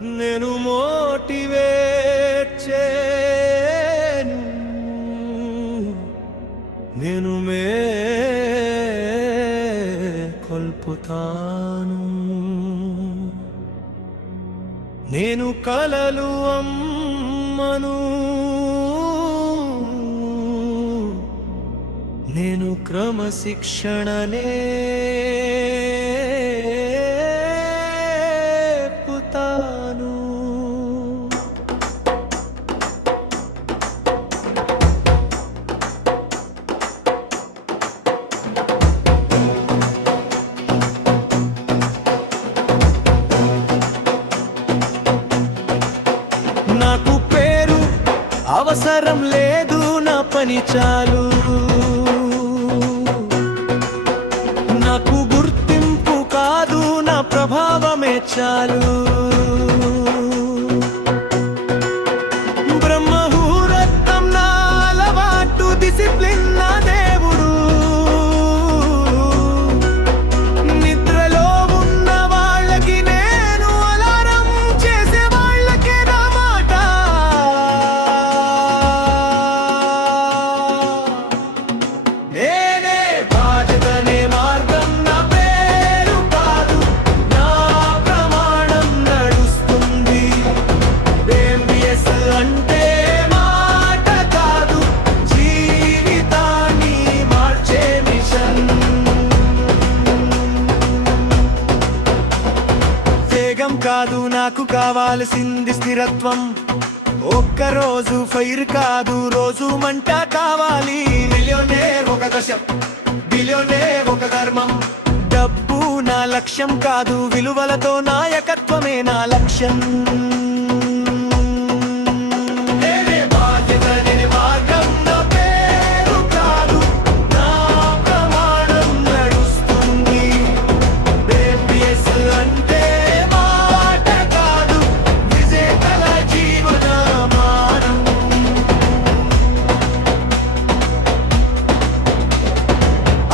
నేను మోటివేట్ చేయను, నేను కొల్పుతాను. నేను కలలు అమ్మను, నేను క్రమశిక్షణనే పుతాను. నాకు పేరు అవసరం లేదు, నా పని చాలు. నాకు గుర్తింపు కాదు, నా ప్రభావమే చాలు. బ్రహ్మముహూర్తం నా అలవాటు, డిసిప్లిన్ నా దేవుడు. నిద్రలో ఉన్న వాళ్ళకి నేను అలారం చేసే వాళ్ళకే నా మాట. నేనే బాధ్యతనే మార్గం, నా పేరు కాదు, నా ప్రమాణం నడుస్తుంది. ఎంబీఎస్ అంటే మాట కాదు, జీవితాన్ని మార్చే మిషన్. వేగం కాదు నాకు కావాల్సింది స్థిరత్వం. ఒక్కరోజు ఫైర్ కాదు, రోజు మంట కావాలి. మిలియనేర్ ఒక దశం, బిలియనేర్ ఒక ధర్మం. డబ్బు నా లక్ష్యం కాదు, విలువలతో నాయకత్వమే నా లక్ష్యం. నేనే బాధ్యత, నేనే మార్గం, నా పేరు కాదు, నా ప్రమాణం నడుస్తుంది. ఎంబీఎస్ అంటే మాట కాదు, విజేతల జీవనమానం.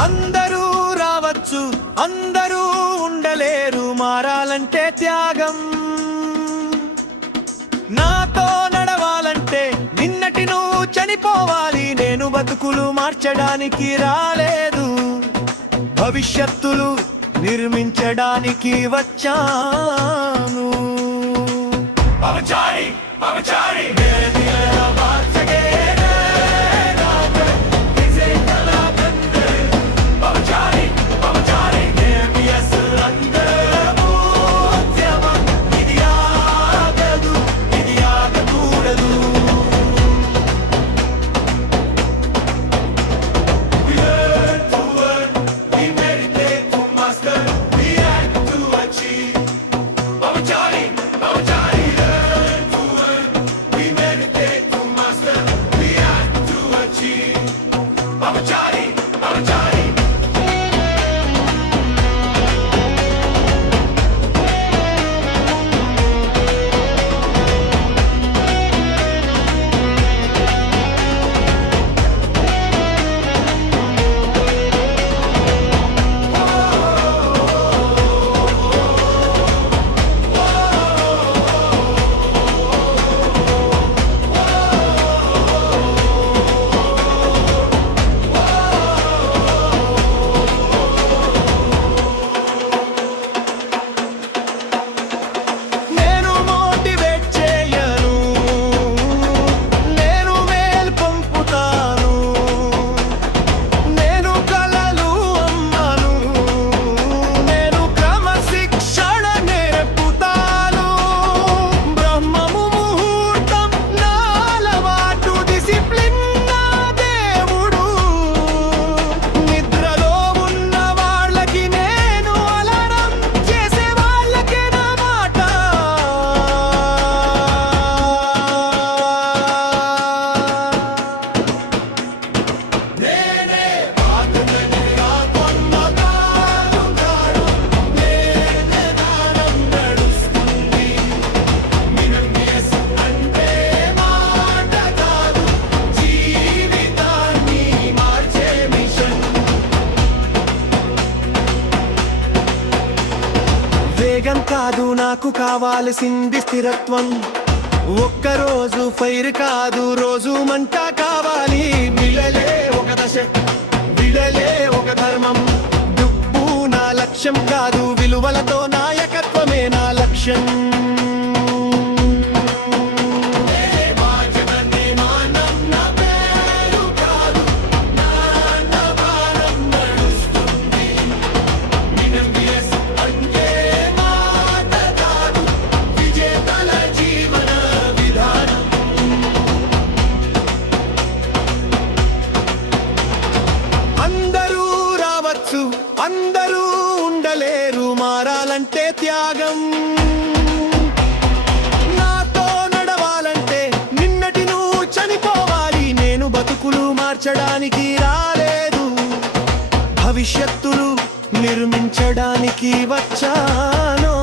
అందరూ రావచ్చు, అందరూ ఉండలేరు. మారాలంటే త్యాగం, నాతో నడవాలంటే నిన్నటి నువ్వు చనిపోవాలి. నేను బతుకులు మార్చడానికి రాలేదు, భవిష్యత్తులు నిర్మించడానికి వచ్చాను. పవచారి పవచారి నాకు కావాల్సింది స్థిరత్వం. ఒక్కరోజు ఫైర్ కాదు, రోజు మంట కావాలి. మిలలే ఒక దశ, విడలే ఒక ధర్మం. దుబ్బు నా లక్ష్యం కాదు, విలువలతో నాయకత్వమే నా లక్ష్యం. అందరూ ఉండలేరు, మారాలంటే త్యాగం. నాతో నడవాలంటే నిన్నటి నువ్వు చనిపోవాలి. నేను బతుకులు మార్చడానికి రాలేదు, భవిష్యత్తులు నిర్మించడానికి వచ్చాను.